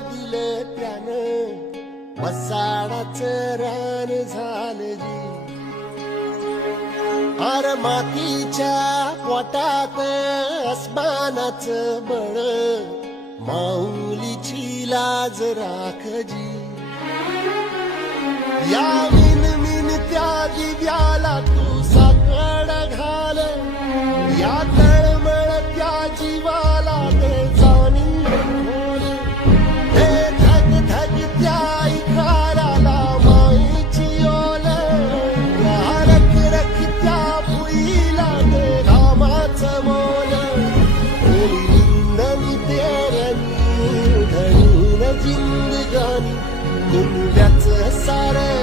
दिलं त्यानं मसाणाचं रान झालं जी. अर मातीच्या पोटात अस्मानाचं बळ माऊलीची लाज राखजी. या मिन त्या दिव्याला तू साकड घाल, या तळमळत्या जीवाला ते जाणीव खोल. हे धग धग त्या इकाराला माईची ओल, या रख रख त्या भुईला ते कामाचं मोल. ओली निंदनी तेरणी उधळून जिंदगानी, कुंड्याचं सारं